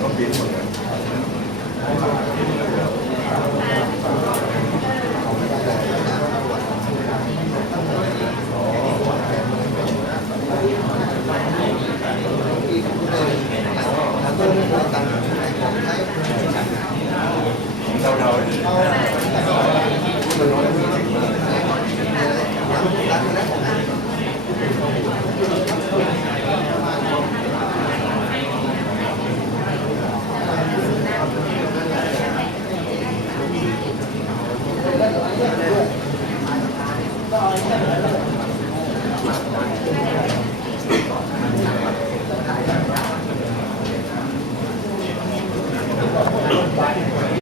ก็เปลี่ยนหมดเลย 감사합니다.